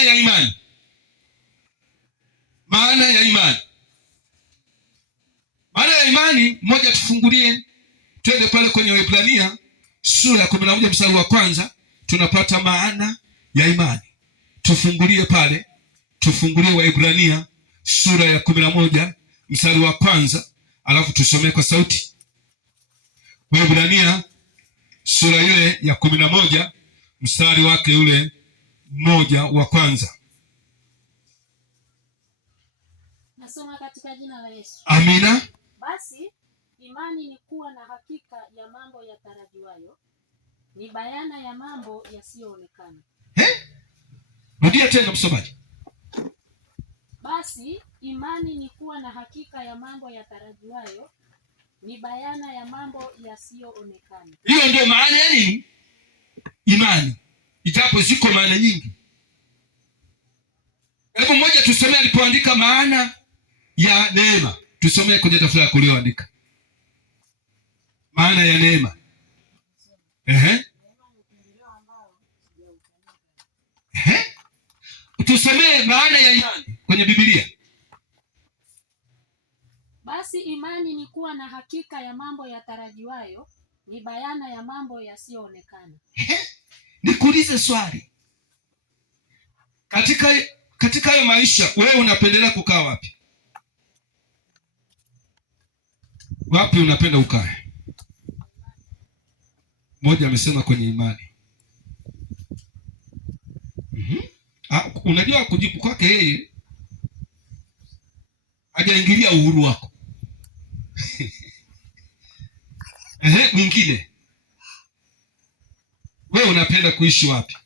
Maana ya imani, maana ya imani, maana ya imani. Mmoja tufungulie, twende pale kwenye Waebrania sura ya 11 mstari wa kwanza, tunapata maana ya imani. Tufungulie pale, tufungulie Waebrania sura ya 11 mstari wa kwanza, alafu tusomee kwa sauti. Waebrania sura ile ya 11 mstari wake ule mmoja wa kwanza. Nasoma katika jina la Yesu. Amina. Basi imani ni kuwa na hakika ya mambo yatarajiwayo, ni bayana ya mambo yasiyoonekana. Rudia tena msomaji. Basi imani ni kuwa na hakika ya mambo yatarajiwayo, ni bayana ya mambo yasiyoonekana. Hiyo ndio maana ya nini? Imani. Ijapo ziko maana nyingi. Hebu mmoja tusomee alipoandika maana ya neema. Tusomee kwenye daftari lako ulioandika. Maana ya neema. Tusomee maana ya imani kwenye Biblia. Basi imani ni kuwa na hakika ya mambo yatarajiwayo, ni bayana ya mambo yasiyoonekana. Nikuulize swali. Katika hayo maisha wewe unapendelea kukaa wapi? Wapi unapenda ukae? Mmoja amesema kwenye imani. Unajua kujibu kwake yeye hajaingilia uhuru wako. Mwingine, wewe unapenda kuishi wapi?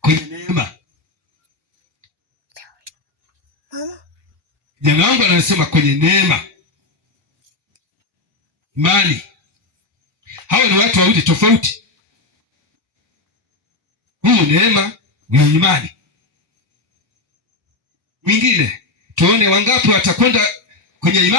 Kwenye neema. Jana wangu anasema kwenye neema. Imani. Hawa ni watu wawili tofauti. Huyu neema, huyu imani. Mwingine, tuone wangapi watakwenda kwenye imani.